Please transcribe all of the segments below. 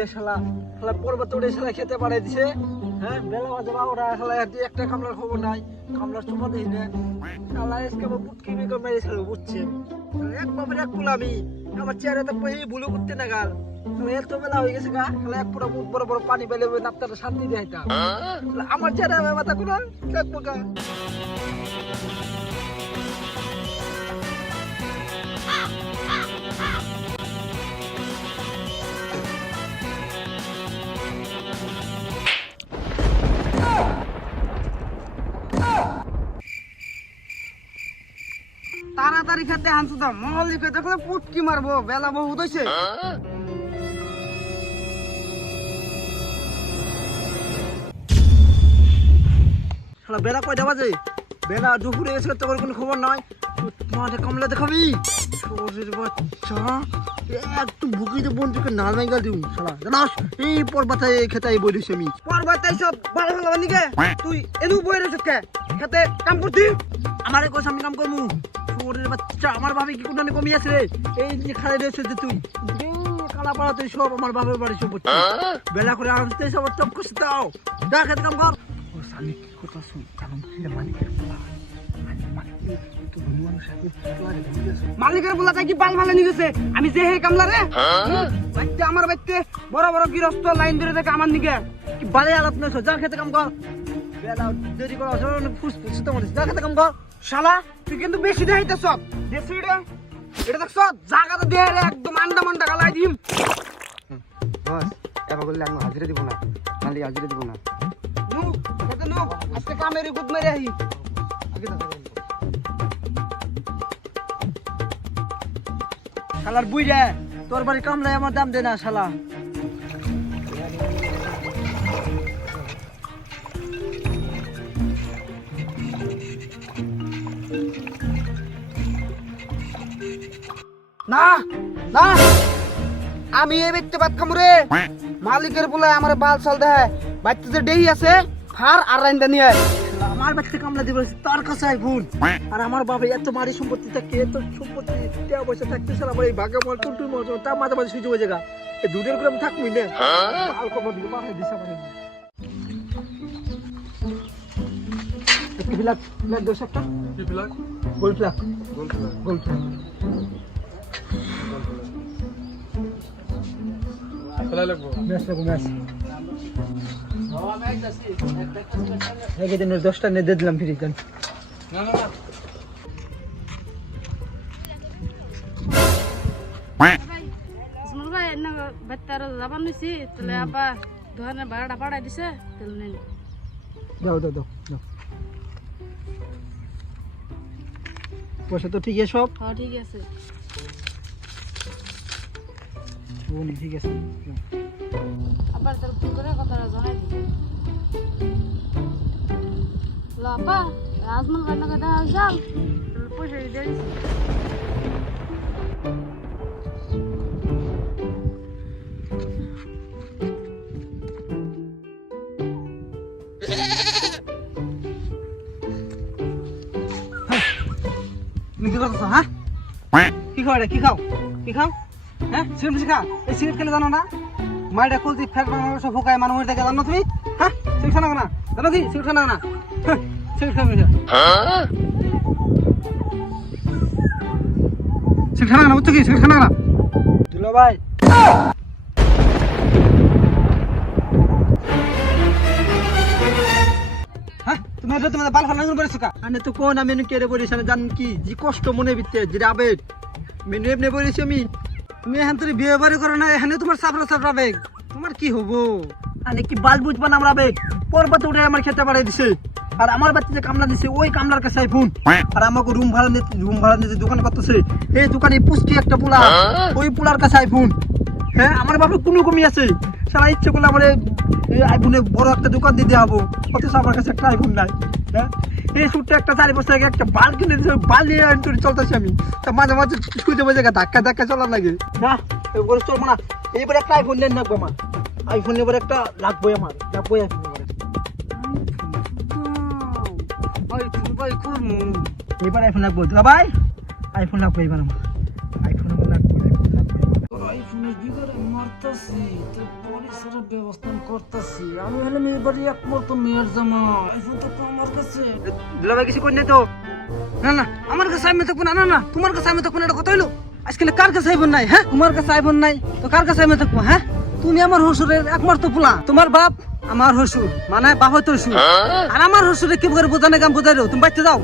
বুঝে শালা শালা পর্বত উঠে শালা খেতে পারে দিছে। হ্যাঁ বেলা বাজে ওরা শালা একটা কামলার খবর নাই, কামলার চুমা দেই না শালা আজকে আমার বুটকি বের করে মেরেছিল বুঝছেন। এক বাপের এক কুলামি আমার চেহারাতে পই ভুলু করতে না গাল শালা এত বেলা হয়ে গেছে গা শালা এক পুরো মুখ বড় বড় পানি পেলে নাপটাটা শান্তি দেয়টা আমার চেহারা মাথা কুলা দেখবো গা। তাড়াতাড়ি খেতে হানছু দাম মহলি খেতে খেতে পুটকি মারবো বেলা বহুত হইছে। শালা বেলা কয়টা বাজে? বেলা দুপুরে গেছে তোর কোনো খবর নাই। মাঠে কামলা দেখাবি শরীর বাচ্চা একটু ভুকিতে বন্ধুকে নাল ভাঙ্গা দিউ শালা জানাস এই পর্বতে খেতাই বলিস আমি পর্বত সব ভালো ভালো নিকে তুই এদু বই রেছ কে খেতে কাম করতি আমারে কইছ আমি কাম করমু শরীর বাচ্চা আমার ভাবে কি কোনখানে কমি আছে রে এই যে খাড়াই রয়েছে যে তুই কালা পাড়া তুই সব আমার বাবার বাড়ি সব বেলা করে আসতে সব চপ করছিস তাও যা খেতে কাম কর। ও সামি কি কথা শুন কারণ মালিকের মালিকের বলাটা কি বাল ভালো নিগেছে আমি যে হে কামলা রে বাইতে আমার বাইতে বড় বড় গৃহস্থ লাইন ধরে থাকে আমার নিকে কি বালে আলাপ নছ যা খেতে কাম কর বেলা দেরি করে আসলে অনেক ফুসফুস তো মনে যা খেতে কাম কর। শালা তুই কিন্তু বেশি দেখাইতেছ দেখছি এটা দেখছ জায়গাটা দিয়ে রে একদম আন্ডা মান্ডা গালাই দিম বস এবার বললে আমি হাজিরা দিব না, খালি হাজিরা দিব না। নু খেতে নু আজকে কামেরি গুদ মেরে আহি শালার বুই রে তোর বাড়ি কামলাই আমার দাম দে না শালা। না না আমি এই ব্যক্তি বাদ খামুরে মালিকের বলে আমার বাল চাল দেয় বাইতে যে ডেহি আছে ফার আর রাইন্দা নিয়ে আমার বাড়িতে কামলা দিব তার কাছে আইফোন আর আমার বাবা এত মারি সম্পত্তি থাকে এত সম্পত্তি টাকা পয়সা থাকতে শালা আমার এই ভাগে মল টুটু মল তার মাঝে মাঝে সুযোগ হয়ে জায়গা এই দুধের গ্রাম থাকবি না আল খবর দিকে পাঠাই দিস আমার একটু বিলাক বিলাক দোষ একটা কি ব্লক? গোল প্লাক গোল প্লাক খেলা লাগবো। ম্যাচ লাগবো ম্যাচ একদিনের 10টা নিয়ে দিয়ে দিলাম ফ্রি দেন। না না না ভাই না বাচ্চারা যাবার নিছি তাহলে আবার ধরনের ভাড়াটা পাঠাই দিছে তাহলে নেন দাও দাও দাও দাও পয়সা তো ঠিক আছে সব হ্যাঁ ঠিক আছে বলি ঠিক আছে আবার তাহলে ফোন করে কথাটা জানাই দিই লাপা রাজমন রান্না কথা যাও তাহলে পয়সা দিয়ে দিছি তুমি কি করতেছ হ্যাঁ কি খাও কি খাও কি খাও হ্যাঁ সিগারেট বেশি খা এই সিগারেট খেলে জানো না মাইটা কুলতি ফ্যাট বানানো সব ফোকায় মানুষ দেখে জানো তুমি হ্যাঁ সিগারেট খানা না জানো কি সিগারেট খানা না সিগারেট খাবে সিগারেট খানা না বুঝছো কি সিগারেট খানা না দুলা ভাই তুমি তোমাদের বাল ফালানো করেছো কা আনে তো কোন আমি কেড়ে পড়িস না জান কি যে কষ্ট মনে ভিতরে যে আবেগ মেনু এমনি পড়েছি আমি তুমি এখন তোর বিয়ে বাড়ি করো না এখানে তোমার সাফরা সাফরা বেগ তোমার কি হবো আনে কি বাল বুঝবা না আমরা বেগ পর্বতে উঠে আমার খেতে পাড়াই দিছে আর আমার বাচ্চা যে কামলা দিছে ওই কামলার কাছে আইফোন আর আমাকে রুম ভাড়া নিতে দোকান করতেছে এই দোকানে পুষ্টি একটা পোলা ওই পোলার কাছে আইফোন হ্যাঁ আমার বাপে কোনো কমি আছে সারা ইচ্ছে করলে আমার আইফোনে বড় একটা দোকান দিতে হবো অথচ আমার কাছে একটা আইফোন নাই হ্যাঁ এই ছোট্ট একটা 4 বছর আগে একটা বাল কিনে দিয়েছে বাল নিয়ে চলতেছি আমি তা মাঝে মাঝে শুইতে বসে ধাক্কা ধাক্কা চলার লাগে না এবারে চলবো না এইবার একটা আইফোন নেন রাখবো আমার আইফোন এবার একটা লাগবোই আমার লাগবোই আইফোন এবার আইফোন লাগবো ভাই আইফোন লাগবো এবার আমার আইফোন লাগবো আইফোনের বিগড়ে মারতাছি তো পরিসরের ব্যবস্থা করতেছি আমি হলে মেয়ের বাড়ি একমাত্র মেয়ের জামা আইফোন তো আমার কাছে দুলাভাই কিছু করি না তো না না আমার কাছে আমি থাকবো না না না তোমার কাছে আমি থাকবো না এটা কথা হইলো আজকাল কার কাছে আইফোন নাই হ্যাঁ তোমার কাছে আইফোন নাই তো কার কাছে আমি থাকবো হ্যাঁ তুমি আমার হসুরের একমাত্র পোলা তোমার বাপ আমার হসুর মানে বাপ হয়তো হসুর আর আমার হসুরে কি করে বোঝানে কাম বোঝাই রো তুমি বাইতে যাও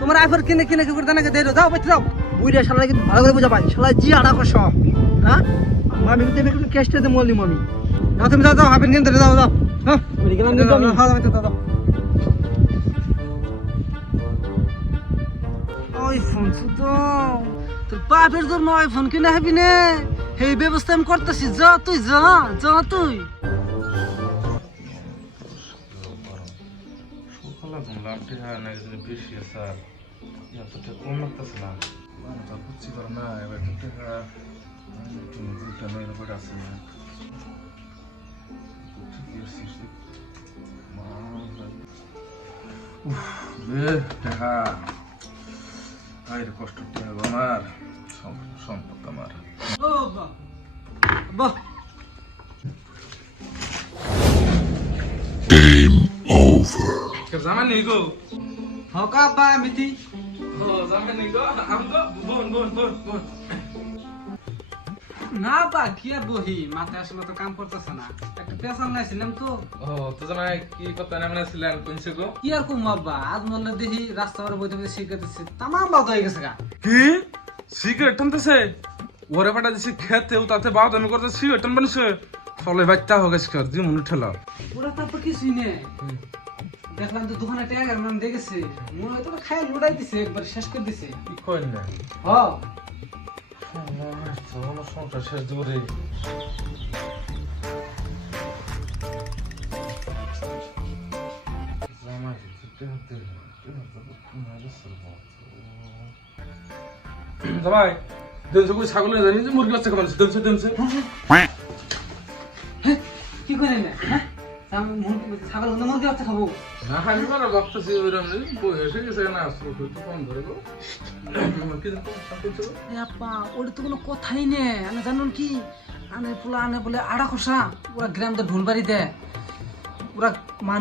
তোমার আইফোন কিনে কিনে কি করে দানাকে দেই রো যাও বাইতে যাও বুইরা শালা কিন্তু ভালো করে বুঝা পাই শালা জি আড়া কষ হ্যাঁ আমি কিন্তু একটু ক্যাশটা দে মলি মামি না তুমি যাও যাও হাবিন কিনতে যাও যাও হ্যাঁ মেডিকেল আনতে যাও হ্যাঁ যাও যাও আইফোন তো তোর বাপের জন্য আইফোন কিনে হবি না এই ব্যবস্থা আমি করতেছি যা তুই যা যা তুই লাভটি হয় না বেশি স্যার এতটা কম লাগতেছে না তা বুঝছি করে না এবার টাকা দুইটা মেয়ের উপরে আছে না টাকা কষ্ট আমার সম্পদ আমার ও বাহ জামাই নেই গো হকা বা মিতি জামাই নেই গো আম গো বোন বোন বোন বোন না বা কি আর বহি মাথায় আসলে তো কাম করতেছে না একটা পেশাল নাইছিলাম তো তো জামাই কি কথা নামে ছিলেন কোনছে গো কি আর কম বাবা আজ মনে দেখি রাস্তা পারে বইতে বইতে শিখাতেছে তামাম বাদ হয়ে গেছে গা কি সিগারেট টানতেছে ওরে ফাটা দিছি খেতেও তাতে বাদ আমি করতে সিগারেট টান বানিছে চলে বাচ্চা হোক আজকে দিয়ে মনে ঠেলা পুরা তারপর কিছুই নেই দেখলাম তো দোকানে ট্যাগার নাম দেখেছে মনে হয় তো খাই লুড়াই দিছে একবার শেষ করে দিছে কি কই না হ্যাঁ সংসার শেষ দিব রে জামাই দেনছে কই ছাগল জানি যে মুরগি বাচ্চা খাবার দেনছে দেনছে কি করে না হ্যাঁ আমি ছাগল মুরগি বাচ্চা খাবো না আমি বড় ভাবতেছি ওইরকম বই এসে গেছে না আসলো তো কম ধরে গো কি জানতো আপা ওটা তো কোনো কথাই নেই আমি জানুন কি আনে পোলা আনে বলে আড়া খসা পুরা গ্রাম তো ঢোল বাড়ি দেয় পুরা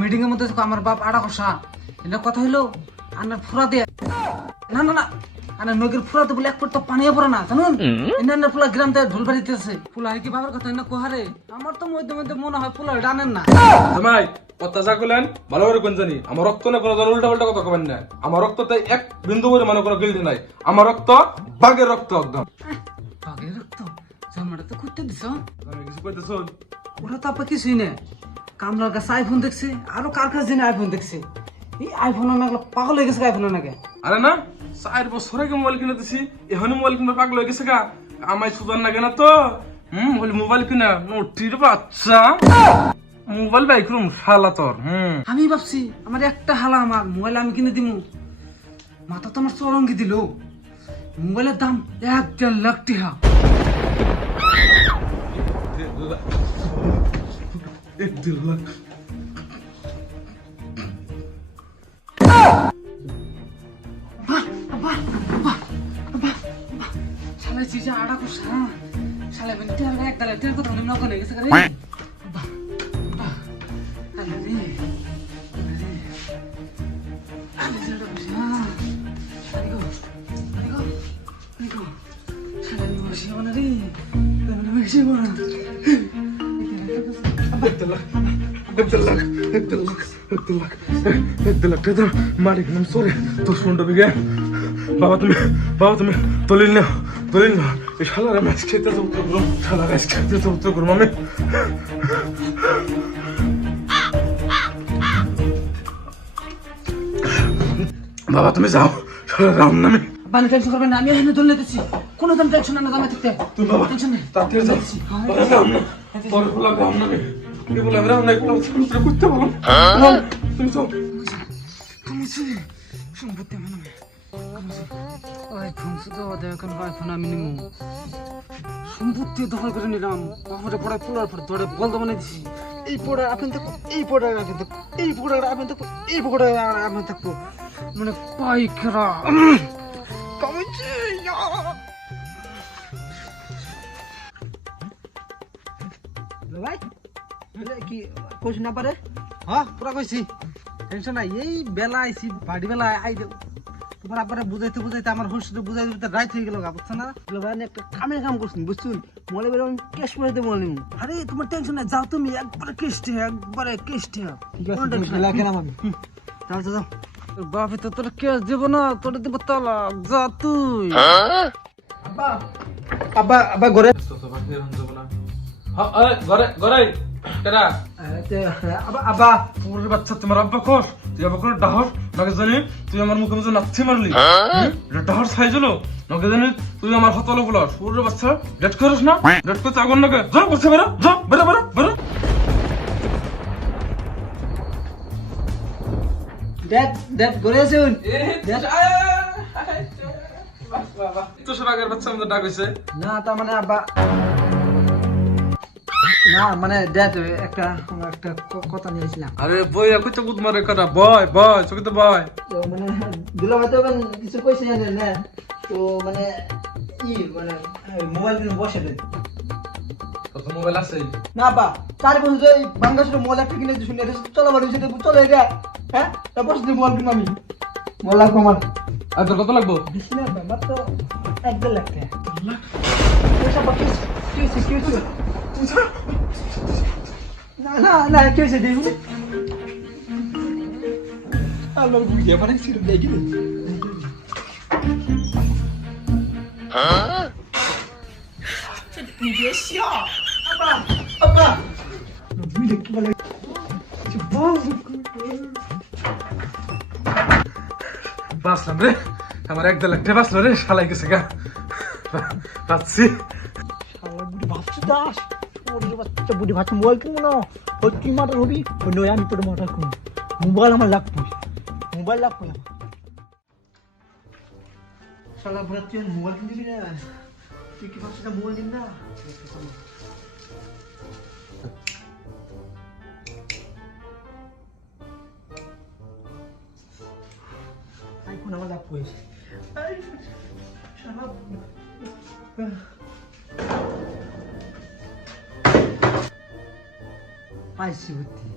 মিটিং এর মধ্যে আমার বাপ আড়া খসা এটা কথা হইলো আনার ফুরা দেয় না না না আনার নগের ফুরাতে বলে এক তো পানিও পড়ে না জানুন এনার পোলা গ্রাম থেকে ঢোল বাড়িতে আছে পোলা কি বাবার কথা না কোহারে আমার তো মধ্যে মধ্যে মনে হয় পোলা ডানেন না জামাই কথা যা কইলেন ভালো করে কোন জানি আমার রক্ত না কোনো উল্টা পাল্টা কথা কবেন না আমার রক্ততে এক বিন্দু করে মানে কোনো গিলতি নাই আমার রক্ত বাঘের রক্ত একদম বাঘের রক্ত জামাটা তো করতে দিছ আমি কিছু কইতেছ ওরা তো আপা কিছুই নেই কামলার কাছে আইফোন দেখছে আরো কার কাছে জেনে আইফোন দেখছে এই আইফোন নাগলো পাগল হয়ে গেছে আইফোন নাগে আরে না 4 বছর আগে মোবাইল কিনে দিছি এখন মোবাইল কিনে পাগল হয়ে গেছে গা আমায় সুদান লাগে না তো বলি মোবাইল কিনা নোটির বাচ্চা মোবাইল বাইক রুম শালা তোর আমি ভাবছি আমার একটা হালা আমার মোবাইল আমি কিনে দিমু মাথা তো আমার চরঙ্গি দিল মোবাইলের দাম 1.5 লাখ টাকা শালা চিজা আড়া কুসা শালা বেন টের এক দালে টের কথা নিম নকনে গেছে রে আরে রে আরে জড়া কুসা আরে গো শালা নি বসে বনা রে তুমি বসে বনা মালিক নাম সরে 10 বিঘা বাবা তুমি দলিল নাও এই শালার মাছ খেতে উত্তর করো শালার মাছ খেতে উত্তর করো আমি বাবা তুমি যাও শালার রাম নামে বানি টেনশন করবেন না আমি এখানে দল নিতেছি কোনো দাম টেনশন না জামা থাকতে তুমি বাবা টেনশন নেই তাতে যাও পরে রাম না পরে বলা রাম নামে তুমি বলে রাম নাই কোনো উত্তর করতে বলো তুমি যাও তুমি সম্পত্তি আমার নামে আইফোন শুধু এখন আইফোন আমি নিমু সম্পত্তি দখল করে নিলাম বাপরে পড়া পোড়ার পর ধরে বলতে বানিয়ে দিছি এই পোড়া আপনি দেখো এই পোড়া আপনি দেখো এই পোড়া আপনি দেখো এই পোড়া আপনি দেখো মানে পাইখরা কমেছে ভাই কি কইছ না পারে হ্যাঁ পুরা কইছি টেনশন নাই এই বেলা আইছি বাড়ি বেলা আই তোমার আবার বুঝাইতে বুঝাইতে আমার হুশটা বুঝাই দিতে রাইত হয়ে গেল বুঝছ না ভাই একটা কামের কাম করছেন বুঝছুন মলে বেরো কেস করে দেবো আরে তোমার টেনশন নাই যাও তুমি একবারে কেস্টে ঠিক আছে তুমি লাগে না আমি যাও যাও তোর বাপে তো তোর কেস দেব না তোর দেব তালাক যা তুই আব্বা আব্বা আব্বা ঘরে ঘরে ঘরে কেনা আব্বা আব্বা তোর বাচ্চা তোমার আব্বা কর তুই আব্বা করে ডাহর নাকি জানি তুই আমার মুখে মুখে নাচ্ছি মারলি এটা ডাহর সাইজ হলো নাকি জানি তুই আমার হতলো বলো সুরের বাচ্চা ডেট করিস না ডেট করতে আগুন নাকি যা বসে বেরো যা বেরো বেরো বেরো ড্যাড ঘরে আসুন তো সব আগের বাচ্চা আমাদের ডাক হয়েছে না তার মানে আব্বা না মানে ড্যাড একটা কথা নিয়েছিলাম আরে বই এখন তো বুধ মারে কথা বয় বয় চোখে তো বয় তো মানে দুলা ভাই তো কিছু কইছে জানেন না তো মানে মানে মোবাইল কিনে বসে দেন তোর মোবাইল আছে না বা চার বছর এই বাংলাদেশের মোবাইল একটা কিনে দিছুন এটা চলো বাড়ি সেটা চলো এটা হ্যাঁ তারপর যদি মোবাইল কিনে আমি মোবাইল লাগবো আমার আর তোর কত লাগবো বেশি না মাত্র 1.5 লাখ টাকা পয়সা বাকি কি না না না কি হয়েছে দেখুন আমার বুঝে মানে ছিল দেখি আব্বা আব্বা বুঝে কি বলে বাঁচলাম রে আমার 1.5 লাখ টাকা বাঁচলো রে শালাই গেছে গা পাচ্ছি ভাবছি দাস বাচ্চা বুড়ি ভাবছি মোবাইল কিনবো না ওই কি মাটার হবি ওই নয় আমি তোর মাটার কিনবো মোবাইল আমার লাগবে মোবাইল লাগবে না শালা বুড়া তুই মোবাইল কিনবি না তুই কি ভাবছিস না মোবাইল কিন না আইফোন আমার লাগবে শালা পাইছি বুদ্ধি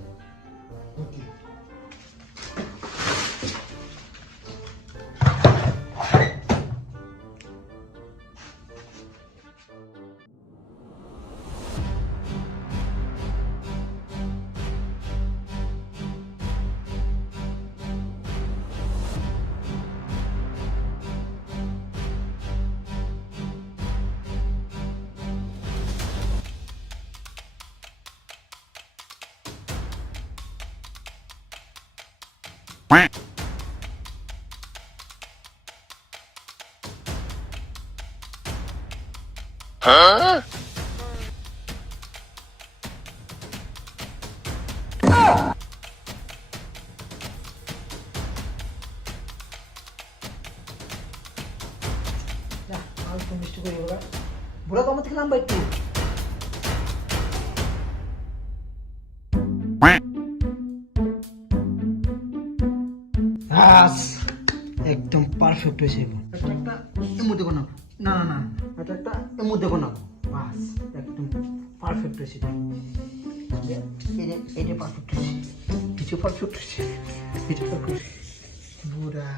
মিষ্টি করি ওরা বুড়া তো আমার থেকে নাম্বার একটু একদম পারফেক্ট হয়েছে একটা এমন দেখো না না না না একটা এমন দেখো না বাস একদম পারফেক্ট হয়েছে এটা পারফেক্ট হয়েছে কিছু পারফেক্ট হয়েছে এটা পারফেক্ট বুড়া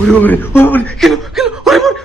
ওরে বাবারে, ওরে বাবারে, কেন কেন ওরে বাবারে,